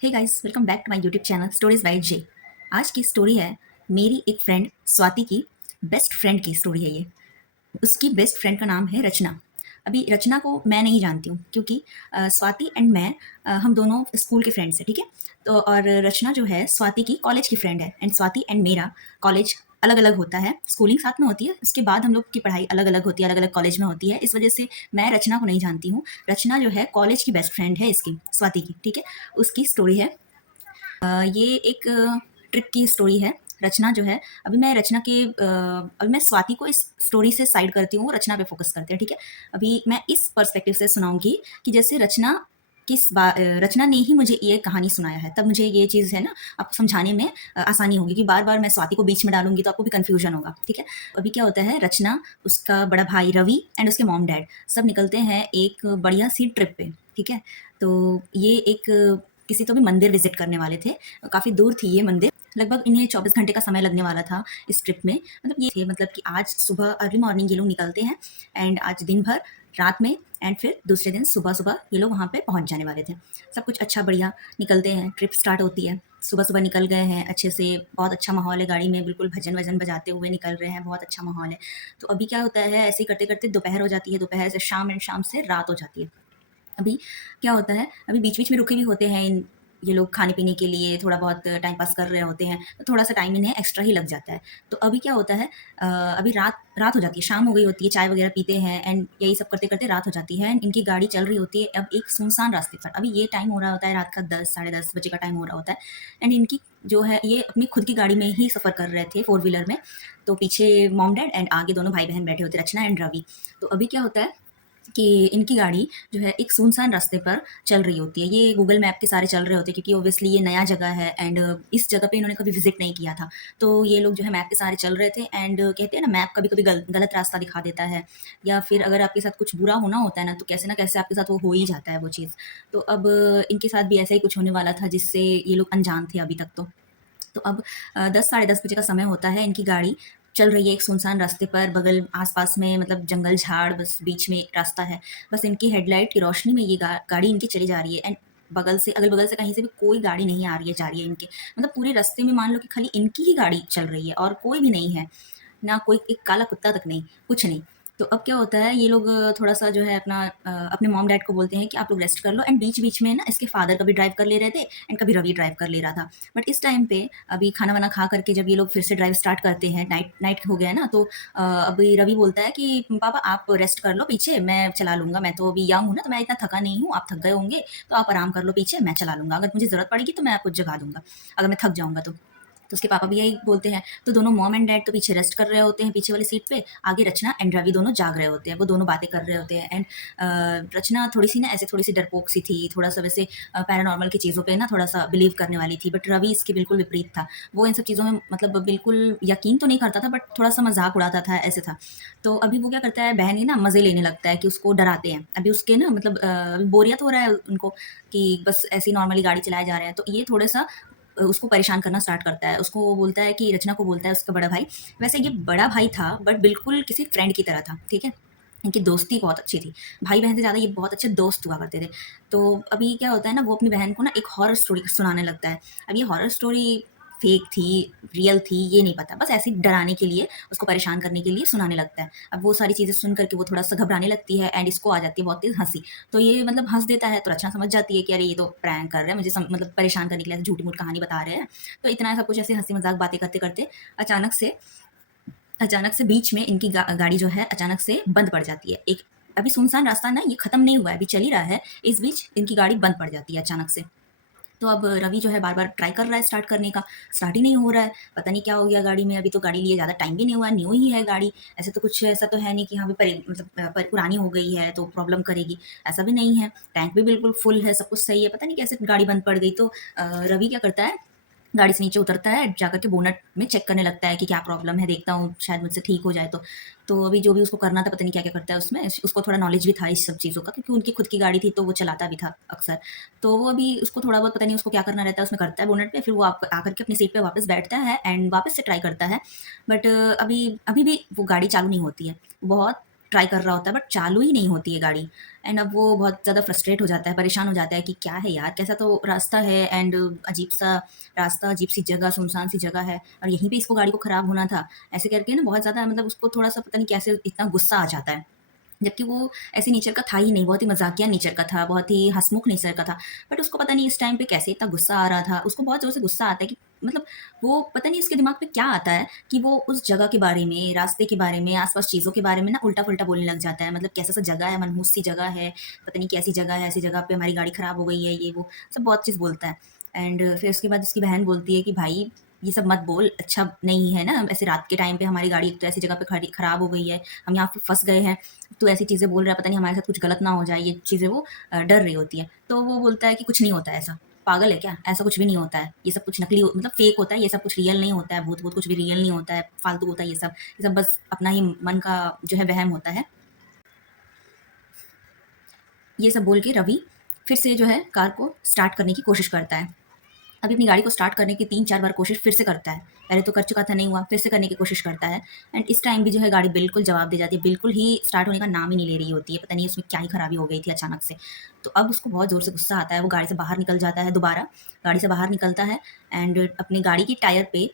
Hey guys, welcome back to my YouTube channel stories by J. आज की story है मेरी एक फ्रेंड स्वाति की। बेस्ट फ्रेंड की स्टोरी है ये। उसकी बेस्ट फ्रेंड का नाम है रचना। अभी रचना को मैं नहीं जानती हूँ क्योंकि स्वाति एंड मैं हम दोनों स्कूल के फ्रेंड्स हैं, ठीक है। तो और रचना जो है स्वाति की कॉलेज की फ्रेंड है एंड स्वाति एंड मेरा कॉलेज अलग अलग होता है। स्कूलिंग साथ में होती है, उसके बाद हम लोग की पढ़ाई अलग अलग होती है, अलग अलग कॉलेज में होती है। इस वजह से मैं रचना को नहीं जानती हूँ। रचना जो है कॉलेज की बेस्ट फ्रेंड है इसकी, स्वाति की, ठीक है। उसकी स्टोरी है ये एक ट्रिप की स्टोरी है। रचना जो है, अभी मैं स्वाति को इस स्टोरी से साइड करती हूँ, रचना पे फोकस करते हैं, ठीक है। अभी मैं इस पर्सपेक्टिव से सुनाऊंगी कि जैसे रचना ने ही मुझे ये कहानी सुनाया है, तब मुझे ये चीज़ है ना आपको समझाने में आसानी होगी। कि बार बार मैं स्वाति को बीच में डालूंगी तो आपको भी कन्फ्यूजन होगा, ठीक है। अभी क्या होता है, रचना, उसका बड़ा भाई रवि एंड उसके मॉम डैड सब निकलते हैं एक बढ़िया सी ट्रिप पे, ठीक है। तो ये एक किसी तो भी मंदिर विजिट करने वाले थे। काफ़ी दूर थी ये मंदिर, लगभग इन्हें 24 घंटे का समय लगने वाला था इस ट्रिप में। मतलब ये थे, मतलब कि आज सुबह अर्ली मॉर्निंग ये लोग निकलते हैं एंड आज दिन भर रात में एंड फिर दूसरे दिन सुबह सुबह ये लोग वहाँ पे पहुँच जाने वाले थे। सब कुछ अच्छा बढ़िया, निकलते हैं, ट्रिप स्टार्ट होती है। सुबह सुबह निकल गए हैं अच्छे से, बहुत अच्छा माहौल है गाड़ी में, बिल्कुल भजन वजन बजाते हुए निकल रहे हैं, बहुत अच्छा माहौल है। तो अभी क्या होता है, ऐसे ही करते करते दोपहर हो जाती है, दोपहर से शाम एंड शाम से रात हो जाती है। अभी क्या होता है, अभी बीच-बीच में रुके भी होते हैं ये लोग खाने-पीने के लिए, थोड़ा बहुत टाइम पास कर रहे होते हैं, तो थोड़ा-सा टाइम इन्हें एक्स्ट्रा ही लग जाता है। तो अभी क्या होता है, अभी रात रात हो जाती है, शाम हो गई होती है, चाय वगैरह पीते हैं एंड यही सब करते-करते रात हो जाती है एंड इनकी गाड़ी चल रही होती है अब एक सुनसान रास्ते पर। अभी ये टाइम हो रहा होता है रात का 10 साढ़े 10 बजे का टाइम हो रहा होता है एंड इनकी जो है, ये अपनी खुद की गाड़ी में ही सफ़र कर रहे थे, फोर व्हीलर में। तो पीछे मॉम-डैड एंड आगे दोनों भाई-बहन बैठे होते हैं, रचना एंड रवि। तो अभी क्या होता है कि इनकी गाड़ी जो है एक सुनसान रास्ते पर चल रही होती है। ये गूगल मैप के सहारे चल रहे होते हैं क्योंकि ऑब्वियसली ये नया जगह है एंड इस जगह पे इन्होंने कभी विज़िट नहीं किया था। तो ये लोग जो है मैप के सहारे चल रहे थे एंड कहते हैं ना, मैप कभी-कभी गलत रास्ता दिखा देता है, या फिर अगर आपके साथ कुछ बुरा होना होता है ना, तो कैसे न कैसे आपके साथ वो हो ही जाता है वो चीज़। तो अब इनके साथ भी ऐसा ही कुछ होने वाला था जिससे ये लोग अनजान थे अभी तक तो। तो अब 10 साढ़े 10 बजे का समय होता है, इनकी गाड़ी चल रही है एक सुनसान रास्ते पर, बगल आस-पास में मतलब जंगल, झाड़, बस बीच में रास्ता है। बस इनकी हेडलाइट की रोशनी में ये गाड़ी इनकी चली जा रही है एंड बगल से, अगल-बगल से कहीं से भी कोई गाड़ी नहीं आ रही है, जा रही है इनके। मतलब पूरे रास्ते में मान लो कि खाली इनकी ही गाड़ी चल रही है और कोई भी नहीं है। ना कोई एक काला कुत्ता तक नहीं, कुछ नहीं। तो अब क्या होता है, ये लोग थोड़ा-सा जो है अपने मॉम-डैड को बोलते हैं कि आप लोग रेस्ट कर लो एंड बीच-बीच में ना इसके फादर कभी ड्राइव कर ले रहे थे एंड कभी रवि ड्राइव कर ले रहा था। बट इस टाइम पे अभी खाना-वाना खा कर के जब ये लोग फिर से ड्राइव स्टार्ट करते हैं, नाइट नाइट हो गया है ना, तो अभी रवि बोलता है कि पापा आप रेस्ट कर लो पीछे, मैं चला लूँगा, मैं तो अभी यंग हूँ ना, तो मैं इतना थका नहीं हूँ, आप थक गए होंगे, तो आप आराम कर लो पीछे, मैं चला लूँगा। अगर मुझे ज़रूरत पड़ेगी तो मैं आपको जगा दूँगा, अगर मैं थक जाऊँगा तो। तो उसके पापा भी यही बोलते हैं। तो दोनों मॉम एंड डैड तो पीछे रेस्ट कर रहे होते हैं पीछे वाली सीट पे, आगे रचना एंड रवि दोनों जाग रहे होते हैं, वो दोनों बातें कर रहे होते हैं एंड रचना थोड़ी-सी ना ऐसे थोड़ी-सी डरपोक सी थी, थोड़ा-सा वैसे पैरानॉर्मल की चीज़ों पे ना थोड़ा-सा बिलीव करने वाली थी, बट रवि इसके बिल्कुल विपरीत था। वो इन सब चीज़ों में मतलब बिल्कुल यकीन तो नहीं करता था, बट थोड़ा-सा मज़ाक उड़ाता था, ऐसे था। तो अभी वो क्या करता है, बहन ही ना मज़े लेने लगता है कि उसको डराते हैं। अभी उसके ना मतलब बोरियत हो रहा है उनको कि बस ऐसे ही नॉर्मली गाड़ी चलाए जा रहे हैं, तो ये थोड़ा-सा उसको परेशान करना स्टार्ट करता है। उसको वो बोलता है कि रचना को बोलता है उसका बड़ा भाई, वैसे ये बड़ा भाई था बट बिल्कुल किसी फ्रेंड की तरह था, ठीक है? इनकी दोस्ती बहुत अच्छी थी। भाई-बहन से ज़्यादा ये बहुत अच्छे दोस्त हुआ करते थे। तो अभी क्या होता है ना, वो अपनी बहन को ना एक हॉरर स्टोरी सुनाने लगता है। अब ये हॉरर स्टोरी फ़ेक थी, रियल थी, ये नहीं पता। बस ऐसे ही डराने के लिए, उसको परेशान करने के लिए सुनाने लगता है। अब वो सारी चीज़ें सुन कर के वो थोड़ा-सा घबराने लगती है एंड इसको आ जाती है बहुत तेज़ हँसी। तो ये मतलब हँस देता है, तो रचना समझ जाती है कि अरे ये तो प्रैंक कर रहे हैं, मुझे मतलब परेशान करने के लिए झूठी-मूठ कहानी बता रहे हैं। तो इतना सब कुछ ऐसे हँसी-मज़ाक बातें करते-करते अचानक से अचानक से बीच में इनकी गाड़ी जो है अचानक से बंद पड़ जाती है। एक अभी सुनसान रास्ता ना, ये खत्म नहीं हुआ है, अभी चल ही रहा है, इस बीच इनकी गाड़ी बंद पड़ जाती है अचानक से। तो अब रवि जो है बार-बार ट्राई कर रहा है स्टार्ट करने का, स्टार्ट ही नहीं हो रहा है। पता नहीं क्या हो गया गाड़ी में, अभी तो गाड़ी लिए ज़्यादा टाइम भी नहीं हुआ है, न्यू ही है गाड़ी। ऐसे तो कुछ ऐसा तो है नहीं कि हाँ, मतलब पुरानी हो गई है तो प्रॉब्लम करेगी, ऐसा भी नहीं है। टैंक भी बिल्कुल फुल है, सब कुछ सही है, पता नहीं कैसे गाड़ी बंद पड़ गई। तो रवि क्या करता है, गाड़ी से नीचे उतरता है, जाकर के बोनट में चेक करने लगता है कि क्या प्रॉब्लम है, देखता हूँ शायद मुझसे ठीक हो जाए तो। तो अभी जो भी उसको करना था, पता नहीं क्या-क्या करता है उसमें, उसको थोड़ा नॉलेज भी था इस सब चीज़ों का क्योंकि उनकी खुद की गाड़ी थी तो वो चलाता भी था अक्सर। तो वो अभी उसको थोड़ा बहुत पता नहीं उसको क्या करना रहता है, उसमें करता है बोनट पे, फिर वो आप आकर के अपनी सीट पे वापस बैठता है एंड वापस से ट्राई करता है। बट अभी अभी भी वो गाड़ी चालू नहीं होती है। बहुत ट्राई कर रहा होता है बट चालू ही नहीं होती है गाड़ी। एंड अब वो बहुत ज़्यादा फ्रस्ट्रेट हो जाता है, परेशान हो जाता है कि क्या है यार, कैसा तो रास्ता है एंड अजीब-सा रास्ता, अजीब-सी जगह, सुनसान सी जगह है और यहीं पे इसको गाड़ी को खराब होना था। ऐसे करके ना बहुत ज़्यादा मतलब उसको थोड़ा-सा पता नहीं कैसे इतना गुस्सा आ जाता है। जबकि वो ऐसे नेचर का था ही नहीं, बहुत ही मज़ाकिया नेचर का था, बहुत ही हँसमुख नेचर का था। बट उसको पता नहीं इस टाइम पे कैसे इतना गुस्सा आ रहा था, उसको बहुत ज़ोर से गुस्सा आता है कि मतलब वो पता नहीं उसके दिमाग पे क्या आता है कि वो उस जगह के बारे में, रास्ते के बारे में, आस-पास चीज़ों के बारे में ना उल्टा-पुल्टा बोलने लग जाता है। मतलब कैसा-सा जगह है, मनहूस सी जगह है, पता नहीं कैसी जगह है, ऐसी जगह पे हमारी गाड़ी खराब हो गई है, ये वो, सब बहुत चीज़ बोलता है। एंड फिर उसके बाद उसकी बहन बोलती है कि भाई ये सब मत बोल, अच्छा नहीं है ना, ऐसे रात के टाइम पे हमारी गाड़ी एक तो ऐसी जगह पे खड़ी खराब हो गई है, हम यहाँ पे फँस गए हैं, तू ऐसी चीज़ें बोल रहा है, पता नहीं हमारे साथ कुछ गलत ना हो जाए, ये चीज़ें वो डर रही होती है। तो वो बोलता है कि कुछ नहीं होता है ऐसा, पागल है क्या? ऐसा कुछ भी नहीं होता है, ये सब कुछ नकली मतलब फ़ेक होता है, ये सब कुछ रियल नहीं होता है, भूत-वूत कुछ भी रियल नहीं होता है, फालतू होता है ये सब बस अपना ही मन का जो है वहम होता है। ये सब बोल के रवि फिर से जो है कार को स्टार्ट करने की कोशिश करता है। अभी अपनी गाड़ी को स्टार्ट करने की 3-4 बार कोशिश फिर से करता है। पहले तो कर चुका था, नहीं हुआ, फिर से करने की कोशिश करता है एंड इस टाइम भी जो है गाड़ी बिल्कुल जवाब दे जाती है, बिल्कुल ही स्टार्ट होने का नाम ही नहीं ले रही होती है, पता नहीं उसमें क्या ही खराबी हो गई थी अचानक से। तो अब उसको बहुत ज़ोर से गुस्सा आता है, वो गाड़ी से बाहर निकल जाता है दोबारा, गाड़ी से बाहर निकलता है एंड अपनी गाड़ी की टायर पे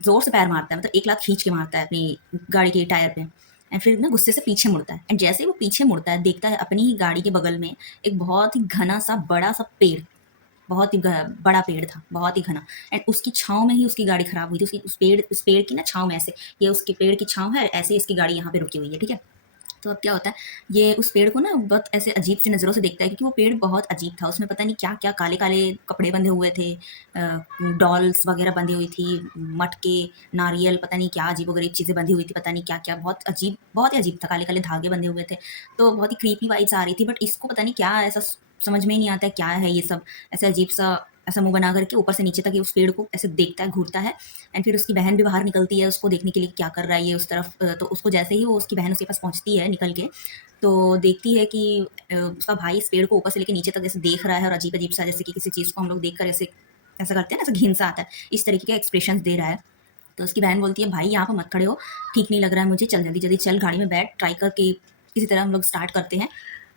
ज़ोर से पैर मारता है, मतलब एक लात खींच के मारता है अपनी गाड़ी के टायर पे एंड फिर ना गुस्से से पीछे मुड़ता है एंड जैसे ही वो पीछे मुड़ता है, देखता है अपनी ही गाड़ी के बगल में एक बहुत ही घना-सा बड़ा-सा पेड़, बहुत ही बड़ा पेड़ था, बहुत ही घना एंड उसकी छाँव में ही उसकी गाड़ी खराब हुई थी। उसकी उस पेड़ की ना छाँव में ऐसे, ये उसके पेड़ की छाँव है, ऐसे इसकी गाड़ी यहाँ पे रुकी हुई है, ठीक है? तो अब क्या होता है, ये उस पेड़ को ना बहुत ऐसे अजीब सी नज़रों से देखता है क्योंकि वो पेड़ बहुत अजीब था। उसमें पता नहीं क्या-क्या काले-काले कपड़े बंधे हुए थे, डॉल्स वगैरह बंधी हुई थी, मटके, नारियल, पता नहीं क्या अजीबो-गरीब चीज़ें बंधी हुई थी, पता नहीं क्या-क्या, बहुत अजीब, बहुत ही अजीब था, काले-काले धागे बंधे हुए थे। तो बहुत ही क्रीपी वाइब्स आ रही थी बट इसको पता नहीं क्या ऐसा समझ में ही नहीं आता है क्या है ये सब। ऐसे अजीब-सा ऐसा मुँह बना करके ऊपर से नीचे तक ये उस पेड़ को ऐसे देखता है, घूरता है एंड फिर उसकी बहन भी बाहर निकलती है उसको देखने के लिए कि क्या कर रहा है ये उस तरफ। तो उसको जैसे ही वो उसकी बहन उसके पास पहुँचती है निकल के, तो देखती है कि उसका भाई इस पेड़ को ऊपर से लेके नीचे तक ऐसे देख रहा है और अजीब-अजीब सा, जैसे कि किसी चीज़ को हम लोग देखकर ऐसे ऐसा करते हैं ना, ऐसा घिन सा आता है, इस तरीके के एक्सप्रेशंस दे रहा है। तो उसकी बहन बोलती है, "भाई यहाँ पे मत खड़े हो, ठीक नहीं लग रहा है मुझे, चल जल्दी-जल्दी चल गाड़ी में बैठ, ट्राई करके किसी तरह हम लोग स्टार्ट करते हैं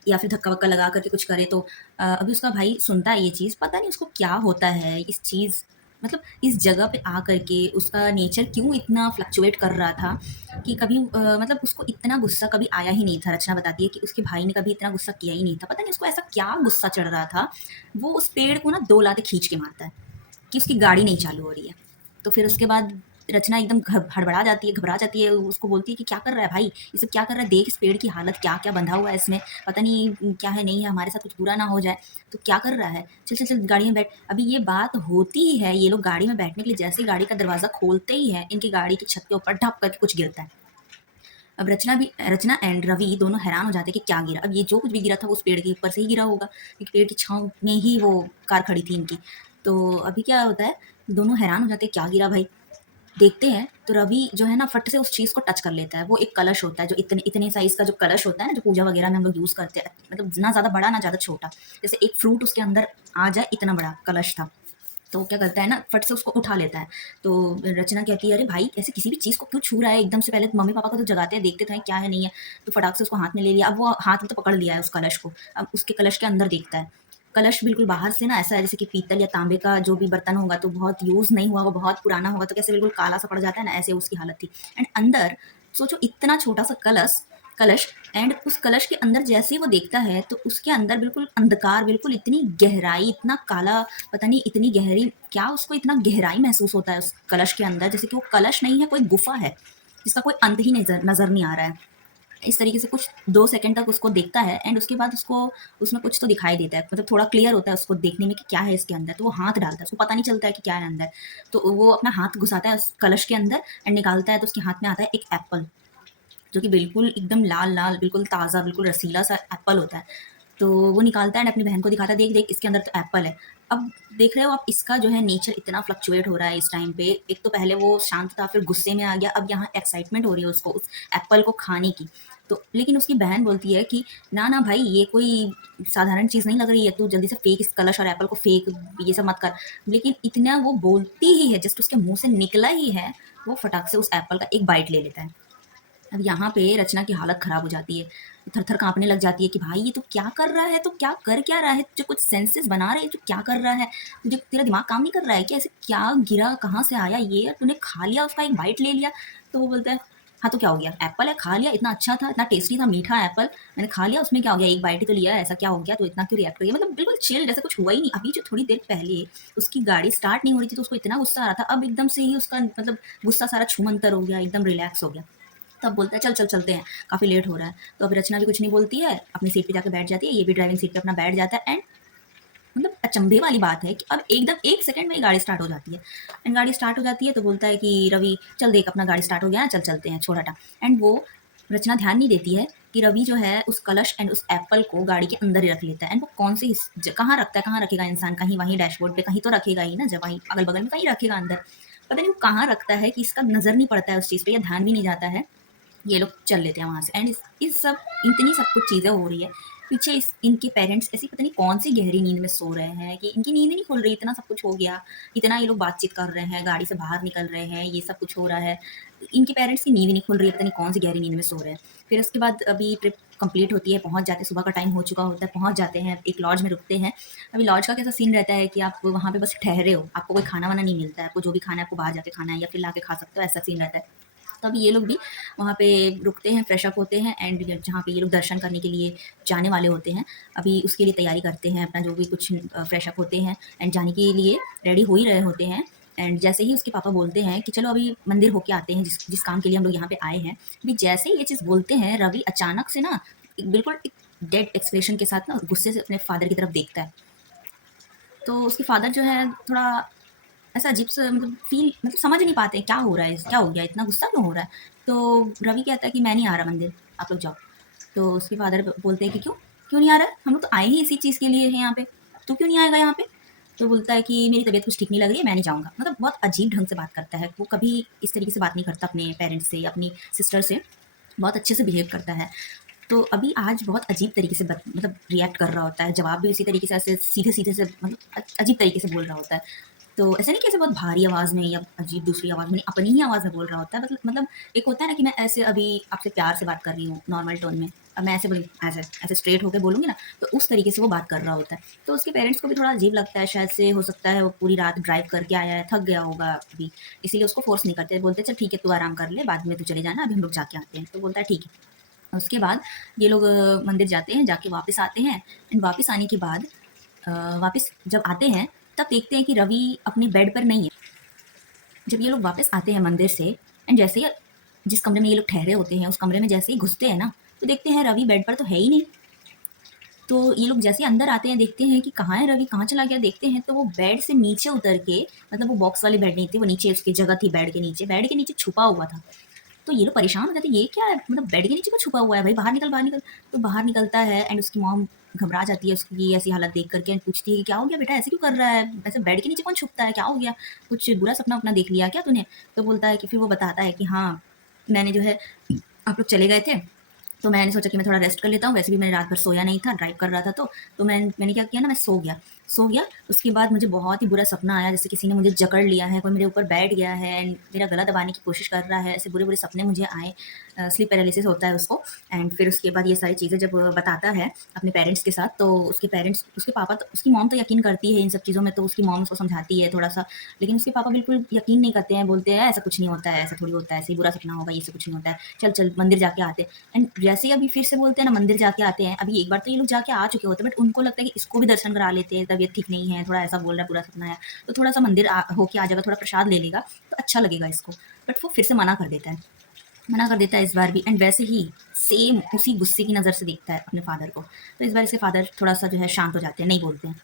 या फिर धक्का-वक्का लगा करके कुछ करें।" तो अभी उसका भाई सुनता है ये चीज़, पता नहीं उसको क्या होता है इस चीज़, मतलब इस जगह पे आकर के उसका नेचर क्यों इतना फ्लक्चुएट कर रहा था कि कभी मतलब उसको इतना गुस्सा कभी आया ही नहीं था। रचना बताती है कि उसके भाई ने कभी इतना गुस्सा किया ही नहीं था। पता नहीं उसको ऐसा क्या गुस्सा चढ़ रहा था, वो उस पेड़ को ना 2 लातें खींच के मारता है कि उसकी गाड़ी नहीं चालू हो रही है। तो फिर उसके बाद रचना एकदम हड़बड़ा जाती है, घबरा जाती है, उसको बोलती है कि क्या कर रहा है भाई? ये सब क्या कर रहा है? देख इस पेड़ की हालत, क्या-क्या बंधा हुआ है इसमें, पता नहीं क्या है, नहीं है, हमारे साथ कुछ बुरा ना हो जाए, तो क्या कर रहा है? चल, चल, चल गाड़ी में बैठ। अभी ये बात होती ही है, ये लोग गाड़ी में बैठने के लिए जैसे ही गाड़ी का दरवाज़ा खोलते ही हैं, इनकी गाड़ी की छत के ऊपर ढप करके कुछ गिरता है। अब रचना एंड रवि दोनों हैरान हो जाते हैं कि क्या गिरा? अब ये जो कुछ भी गिरा था वो उस पेड़ के ऊपर से ही गिरा होगा, क्योंकि पेड़ की छाँव में ही वो कार खड़ी थी इनकी। तो अभी क्या होता है, दोनों हैरान हो जाते हैं, क्या गिरा भाई? देखते हैं तो रवि जो है ना फट से उस चीज़ को टच कर लेता है। वो एक कलश होता है जो इतने इतने साइज़ का जो कलश होता है ना, जो पूजा वगैरह में हम लोग यूज़ करते हैं। मतलब ना ज़्यादा बड़ा ना ज़्यादा छोटा। जैसे एक फ्रूट उसके अंदर आ जाए इतना बड़ा कलश था। तो क्या करता है ना, फट से उसको उठा लेता है। तो रचना कहती है, "अरे भाई! ऐसे किसी भी चीज़ को क्यों छू रहा है एकदम से? पहले मम्मी-पापा को तो जगाते हैं, देखते तो हैं क्या है नहीं है।" तो फटाक से उसको हाथ में ले लिया। अब वो हाथ में तो पकड़ लिया है उस कलश को। अब उसके कलश के अंदर देखता है। कलश बिल्कुल बाहर से ना ऐसा है जैसे कि पीतल या तांबे का जो भी बर्तन होगा तो बहुत यूज़ नहीं हुआ होगा, बहुत पुराना होगा तो कैसे बिल्कुल काला-सा पड़ जाता है ना, ऐसे उसकी हालत थी। एंड अंदर सोचो इतना छोटा-सा कलश एंड उस कलश के अंदर जैसे ही वो देखता है तो उसके अंदर बिल्कुल अंधकार, बिल्कुल इतनी गहराई, इतना काला, पता नहीं इतनी गहरी, क्या उसको इतना गहराई महसूस होता है उस कलश के अंदर, जैसे कि वो कलश नहीं है, कोई गुफ़ा है, जिसका कोई अंत ही नज़र नज़र नहीं आ रहा है। इस तरीके से कुछ 2 सेकंड तक उसको देखता है एंड उसके बाद उसको उसमें कुछ तो दिखाई देता है, मतलब थोड़ा क्लियर होता है उसको देखने में कि क्या है इसके अंदर, तो वो हाथ डालता है, उसको पता नहीं चलता है कि क्या है अंदर। तो वो अपना हाथ घुसाता है उस कलश के अंदर एंड निकालता है तो उसके हाथ में आता है एक एप्पल। जो कि बिल्कुल एकदम लाल-लाल, बिल्कुल ताज़ा, बिल्कुल रसीला सा एप्पल होता है। तो वो निकालता है एंड अपनी बहन को दिखाता है, "देख, देख इसके अंदर तो एप्पल है।" अब देख रहे हो आप इसका जो है नेचर इतना फ्लक्चुएट हो रहा है इस टाइम पे। एक तो पहले वो शांत था, फिर गुस्से में आ गया, अब यहाँ एक्साइटमेंट हो रही है उसको उस एप्पल को खाने की। तो लेकिन उसकी बहन बोलती है कि, "ना, ना भाई ये कोई साधारण चीज़ नहीं लग रही है, तू जल्दी से फेंक इस कलश और एप्पल को फेंक, ये सब मत कर।" लेकिन इतना वो बोलती ही है, जस्ट उसके मुँह से निकला ही है, वो फटाक से उस एप्पल का एक बाइट ले लेता है। अब यहाँ पे रचना की हालत ख़राब हो जाती है, थर-थर काँपने लग जाती है कि भाई ये तू क्या कर रहा है? तू क्या कर क्या रहा है? तुझे कुछ सेंसेस बना रहे है, तू क्या कर रहा है? तुझे तेरा दिमाग काम नहीं कर रहा है क्या? ऐसे क्या गिरा, कहाँ से आया ये? तूने खा लिया उसका एक बाइट ले लिया? तो वो बोलता है, हाँ, तो क्या हो गया? एप्पल है, खा लिया, इतना अच्छा था, इतना टेस्टी था, मीठा एप्पल, मैंने खा लिया, उसमें क्या हो गया? एक बाइट ही तो लिया है, ऐसा क्या हो गया? तू इतना क्यों रिएक्ट कर रही है? मतलब बिल्कुल चिल जैसे कुछ हुआ ही नहीं। अभी जो थोड़ी देर पहले उसकी गाड़ी स्टार्ट नहीं हो रही थी तो उसको इतना गुस्सा आ रहा था, अब एकदम से ही उसका मतलब गुस्सा सारा छूमंतर हो गया, एकदम रिलैक्स हो गया। तब बोलता है चल चल चलते हैं, काफ़ी लेट हो रहा है। तो अब रचना भी कुछ नहीं बोलती है, अपनी सीट पे जाके बैठ जाती है, ये भी ड्राइविंग सीट पे अपना बैठ जाता है। एंड मतलब अचंभे वाली बात है कि अब एकदम 1 सेकंड में ही गाड़ी स्टार्ट हो जाती है। एंड गाड़ी स्टार्ट हो जाती है तो बोलता है कि रवि चल देख अपना गाड़ी स्टार्ट हो गया है, चल चलते हैं, छोड़ हटा। एंड वो रचना ध्यान नहीं देती है कि रवि जो है उस कलश एंड उस एप्पल को गाड़ी के अंदर ही रख लेता है। एंड वो कौन से कहाँ रखता है, कहाँ रखेगा इंसान, कहीं वहीं डैशबोर्ड पे कहीं तो रखेगा ही ना, जब वहीं अगल बगल में कहीं रखेगा अंदर। पता नहीं वो कहाँ रखता है कि इसका नज़र नहीं पड़ता है उस चीज़ पे या ध्यान भी नहीं जाता है। ये लोग चल लेते हैं वहाँ से। एंड इस सब इतनी सब कुछ चीज़ें हो रही है पीछे। इनके पेरेंट्स ऐसी पता नहीं कौन सी गहरी नींद में सो रहे हैं कि इनकी नींद ही नहीं खुल रही, इतना सब कुछ हो गया, इतना ये लोग बातचीत कर रहे हैं, गाड़ी से बाहर निकल रहे हैं, ये सब कुछ हो रहा है, इनके पेरेंट्स की नींद ही नहीं खुल रही है, पता नहीं कौन सी गहरी नींद में सो रहे हैं। फिर उसके बाद अभी ट्रिप कंप्लीट होती है, पहुंच जाते हैं, सुबह का टाइम हो चुका होता है, पहुंच जाते हैं, एक लॉज में रुकते हैं। अभी लॉज का कैसा सीन रहता है कि आप वहाँ पे बस ठहरे हो, आपको कोई खाना वाना नहीं मिलता है, आपको जो भी खाना है आपको बाहर जाके खाना है या फिर ला के खा सकते हो, ऐसा सीन रहता है। तब ये लोग भी वहाँ पे रुकते हैं, फ्रेश अप होते हैं। एंड जहाँ पे ये लोग दर्शन करने के लिए जाने वाले होते हैं, अभी उसके लिए तैयारी करते हैं, अपना जो भी कुछ फ्रेश अप होते हैं एंड जाने के लिए रेडी हो ही रहे होते हैं। एंड जैसे ही उसके पापा बोलते हैं कि चलो अभी मंदिर होके आते हैं, जिस जिस काम के लिए हम लोग यहाँ पे आए हैं, अभी जैसे ही ये चीज़ बोलते हैं, रवि अचानक से ना बिल्कुल एक डेड एक्सप्रेशन के साथ ना गुस्से से अपने फादर की तरफ देखता है। तो उसके फादर जो है थोड़ा ऐसा अजीब सा मतलब फ़ील मतलब समझ नहीं पाते क्या हो रहा है, क्या हो गया, इतना गुस्सा क्यों हो रहा है? तो रवि कहता है कि मैं नहीं आ रहा मंदिर, आप लोग जाओ। तो उसके फादर बोलते हैं कि क्यों? क्यों नहीं आ रहा है? हम लोग तो आए ही इसी चीज़ के लिए हैं यहाँ पे, तू क्यों नहीं आएगा यहाँ पे? तो बोलता है कि मेरी तबीयत कुछ ठीक नहीं लग रही है, मैं नहीं जाऊँगा। मतलब बहुत अजीब ढंग से बात करता है, वो कभी इस तरीके से बात नहीं करता अपने पेरेंट्स से या अपनी सिस्टर से, बहुत अच्छे से बिहेव करता है। तो अभी आज बहुत अजीब तरीके से मतलब रिएक्ट कर रहा होता है, जवाब भी उसी तरीके से ऐसे सीधे-सीधे से मतलब अजीब तरीके से बोल रहा होता है। तो ऐसा नहीं कि ऐसे बहुत भारी आवाज़ में या अजीब दूसरी आवाज़ में नहीं, अपनी ही आवाज़ में बोल रहा होता है। मतलब एक होता है ना कि मैं ऐसे अभी आपसे प्यार से बात कर रही हूँ नॉर्मल टोन में, अब मैं ऐसे बोली ऐसे ऐसे स्ट्रेट होके बोलूँगी ना, तो उस तरीके से वो बात कर रहा होता है। तो उसके पेरेंट्स को भी थोड़ा अजीब लगता है, शायद से हो सकता है वो पूरी रात ड्राइव करके आया है, थक गया होगा अभी, इसीलिए उसको फ़ोर्स नहीं करते, बोलते हैं चल ठीक है तू आराम कर ले, बाद में तू चले जाना, अभी हम लोग जाके आते हैं। तो बोलता है ठीक है। उसके बाद ये लोग मंदिर जाते हैं, जाके वापस आते हैं। एंड वापस आने के बाद वापस जब आते हैं तब देखते हैं कि रवि अपने बेड पर नहीं है। जब ये लोग वापस आते हैं मंदिर से एंड जैसे ही जिस कमरे में ये लोग ठहरे होते हैं उस कमरे में जैसे ही घुसते हैं ना, तो देखते हैं रवि बेड पर तो है ही नहीं। तो ये लोग जैसे ही अंदर आते हैं देखते हैं कि कहाँ है रवि, कहाँ चला गया, देखते हैं तो वो बेड से नीचे उतर के, मतलब वो बॉक्स वाले बेड नहीं थे, वो नीचे उसकी जगह थी बेड के नीचे छुपा हुआ था। तो ये लोग परेशान हो जाते हैं, ये क्या है? मतलब बेड के नीचे क्यों छुपा हुआ है भाई, बाहर निकल बाहर निकल। तो बाहर निकलता है एंड उसकी मॉम घबरा जाती है उसकी ऐसी हालत देख करके एंड पूछती है कि क्या हो गया बेटा, ऐसे क्यों कर रहा है, वैसे बेड के नीचे कौन छुपता है, क्या हो गया, कुछ बुरा सपना अपना देख लिया क्या तूने? तो बोलता है कि फिर वो बताता है कि हाँ, मैंने जो है आप लोग चले गए थे तो मैंने सोचा कि मैं थोड़ा रेस्ट कर लेता हूँ, वैसे भी मैंने रात भर सोया नहीं था, ड्राइव कर रहा था तो मैंने क्या किया ना, मैं सो गया। उसके बाद मुझे बहुत ही बुरा सपना आया, जैसे किसी ने मुझे जकड़ लिया है, कोई मेरे ऊपर बैठ गया है एंड मेरा गला दबाने की कोशिश कर रहा है, ऐसे बुरे-बुरे सपने मुझे आए। स्लीप पैरालिसिस होता है उसको। एंड फिर उसके बाद ये सारी चीज़ें जब बताता है अपने पेरेंट्स के साथ, तो उसके पापा तो उसकी मॉम तो यकीन करती है इन सब चीज़ों में, तो उसकी मॉम उसको समझाती है थोड़ा-सा, लेकिन उसके पापा बिल्कुल यकीन नहीं करते हैं, बोलते हैं ऐसा कुछ नहीं होता है, ऐसा थोड़ी होता है, ऐसे ही बुरा सपना होगा, ये सब कुछ नहीं होता है, चल मंदिर जाके आते हैं। एंड जैसे ही अभी फिर से बोलते हैं ना मंदिर जाके आते हैं, अभी एक बार तो ये लोग जाके आ चुके होते हैं, बट उनको लगता है कि इसको भी दर्शन करा लेते हैं, तबीयत ठीक नहीं है, थोड़ा ऐसा बोल रहा है, पूरा सपना है, तो थोड़ा सा मंदिर होके आ जाएगा, थोड़ा प्रसाद ले लेगा तो अच्छा लगेगा इसको। बट वो फिर से मना कर देता है इस बार भी। एंड वैसे ही सेम उसी गुस्से की नज़र से देखता है अपने फादर को। तो इस बार इसके फादर थोड़ा सा जो है शांत हो जाते हैं, नहीं बोलते हैं।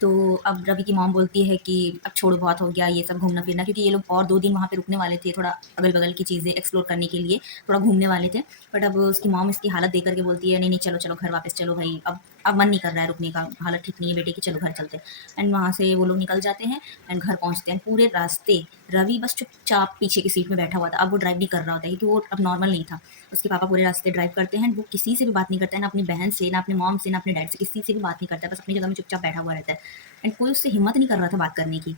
तो अब रवि की मॉम बोलती है कि अब छोड़ो, बहुत हो गया ये सब घूमना फिरना, क्योंकि ये लोग और 2 दिन वहाँ पे रुकने वाले थे, थोड़ा अगल-बगल की चीज़ें एक्सप्लोर करने के लिए, थोड़ा घूमने वाले थे। बट अब उसकी मॉम इसकी हालत देख कर के बोलती है, "नहीं, नहीं, चलो, चलो घर वापस चलो भई, अब मन नहीं कर रहा है रुकने का, हालत ठीक नहीं है बेटे की, चलो घर चलते हैं।" एंड वहाँ से वो लोग निकल जाते हैं एंड घर पहुँचते हैं। पूरे रास्ते रवि बस चुपचाप पीछे की सीट में बैठा हुआ था, अब वो ड्राइव नहीं कर रहा होता है क्योंकि वो अब नॉर्मल नहीं था। उसके पापा पूरे रास्ते ड्राइव करते हैं, वो किसी से भी बात नहीं करता है, ना अपनी बहन से, ना अपनी मॉम से, ना अपने डैड से, किसी से भी बात नहीं करता है, बस अपनी जगह में चुपचाप बैठा हुआ रहता है। एंड कोई उससे हिम्मत नहीं कर रहा था बात करने की,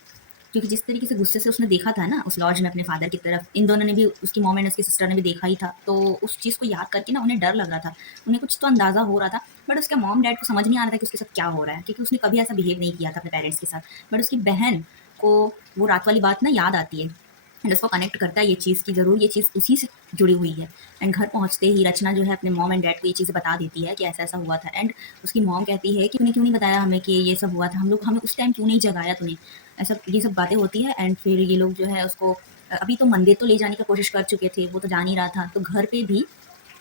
क्योंकि जिस तरीके से गुस्से से उसने देखा था ना उस लॉज में अपने फादर की तरफ, इन दोनों ने भी, उसकी मॉम एंड उसकी सिस्टर ने भी देखा ही था, तो उस चीज़ को याद करके ना उन्हें डर लग रहा था। उन्हें कुछ तो अंदाज़ा हो रहा था, बट उसके मॉम डैड को समझ नहीं आ रहा था कि उसके साथ क्या हो रहा है, क्योंकि उसने कभी ऐसा बिहेव नहीं किया था अपने पेरेंट्स के साथ। बट उसकी बहन को वो रात वाली बात ना याद आती है, एंड उसको कनेक्ट करता है ये चीज़ कि ज़रूर ये चीज़ उसी से जुड़ी हुई है। एंड घर पहुँचते ही रचना जो है अपने मॉम एंड डैड को ये चीज़ें बता देती है कि ऐसा-ऐसा हुआ था। एंड उसकी मॉम कहती है कि तूने क्यों नहीं बताया हमें कि ये सब हुआ था? हमें उस टाइम क्यों नहीं जगाया तूने? ऐसा ये सब बातें होती है। एंड फिर ये लोग जो है उसको अभी तो मंदिर तो ले जाने की कोशिश कर चुके थे, वो तो जा नहीं रहा था। तो घर पे भी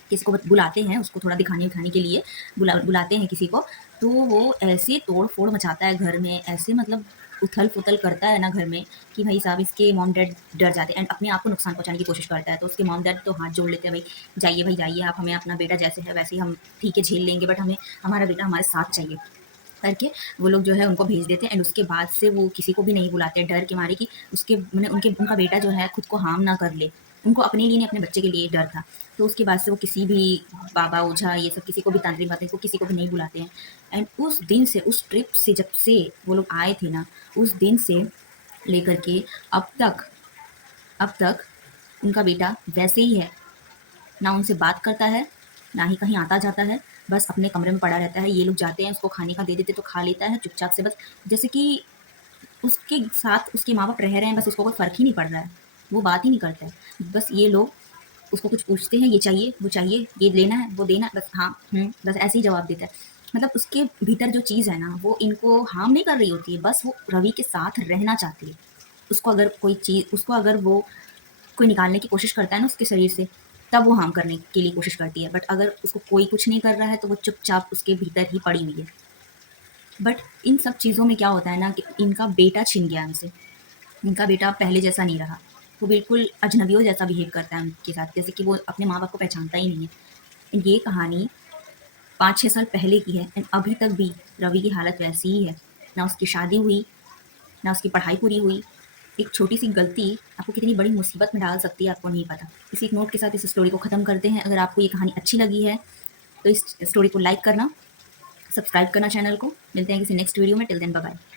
किसी को बुलाते हैं, उसको थोड़ा दिखाने-विखाने के लिए बुलाते हैं किसी को, तो वो ऐसे तोड़-फोड़ मचाता है घर में, ऐसे मतलब उथल-पुथल करता है ना घर में कि भाई साहब इसके मॉम-डैड डर जाते हैं एंड अपने आप को नुकसान पहुँचाने की कोशिश करता है। तो उसके मॉम-डैड तो हाथ जोड़ लेते हैं, भाई जाइए, आप हमें अपना बेटा जैसे है वैसे ही हम ठीक है झेल लेंगे, बट हमें हमारा बेटा हमारे साथ चाहिए। करके वो लोग जो है उनको भेज देते हैं एंड उसके बाद से वो किसी को भी नहीं बुलाते हैं, डर के मारे कि उसके माने उनका बेटा जो है खुद को हार्म ना कर ले। उनको अपने लिए नहीं, अपने बच्चे के लिए डर था। तो उसके बाद से वो किसी भी बाबा, ओझा ये सब किसी को भी, तांत्रिक वांत्रिक को किसी को भी नहीं बुलाते हैं। एंड उस दिन से, उस ट्रिप से जब से वो लोग आए थे ना, उस दिन से लेकर के अब तक अब तक उनका बेटा वैसे ही है। ना उनसे बात करता है, ना ही कहीं आता-जाता है, बस अपने कमरे में पड़ा रहता है। ये लोग जाते हैं, उसको खाने का दे देते तो खा लेता है चुपचाप से, बस जैसे कि उसके साथ उसके माँ-बाप रह रहे हैं, बस उसको कोई फ़र्क ही नहीं पड़ रहा है। वो बात ही नहीं करता है। बस ये लोग उसको कुछ पूछते हैं, ये चाहिए, वो चाहिए, ये लेना है, वो देना है, बस हाँ, बस ऐसे ही जवाब देता है। मतलब उसके भीतर जो चीज़ है ना, वो इनको हार्म नहीं कर रही होती है, बस वो रवि के साथ रहना चाहती है। उसको अगर वो कोई निकालने की कोशिश करता है ना उसके शरीर से, तब वो हार्म करने के लिए कोशिश करती है। बट अगर उसको कोई कुछ नहीं कर रहा है, तो वो चुपचाप उसके भीतर ही पड़ी हुई है। बट इन सब चीज़ों में क्या होता है ना कि इनका बेटा छिन गया उनसे। इनका बेटा पहले जैसा नहीं रहा। वो बिल्कुल अजनबियों जैसा बिहेव करता है उनके साथ, जैसे कि वो अपने माँ-बाप को पहचानता ही नहीं है। ये कहानी 5-6 साल पहले की है एंड अभी तक भी रवि की हालत वैसी ही है। ना उसकी शादी हुई, ना उसकी पढ़ाई पूरी हुई। एक छोटी-सी गलती आपको कितनी बड़ी मुसीबत में डाल सकती है, आपको नहीं पता। इसी एक नोट के साथ इस स्टोरी को ख़त्म करते हैं। अगर आपको ये कहानी अच्छी लगी है, तो इस स्टोरी को लाइक करना, सब्सक्राइब करना चैनल को। मिलते हैं किसी नेक्स्ट वीडियो में। Till then bye bye.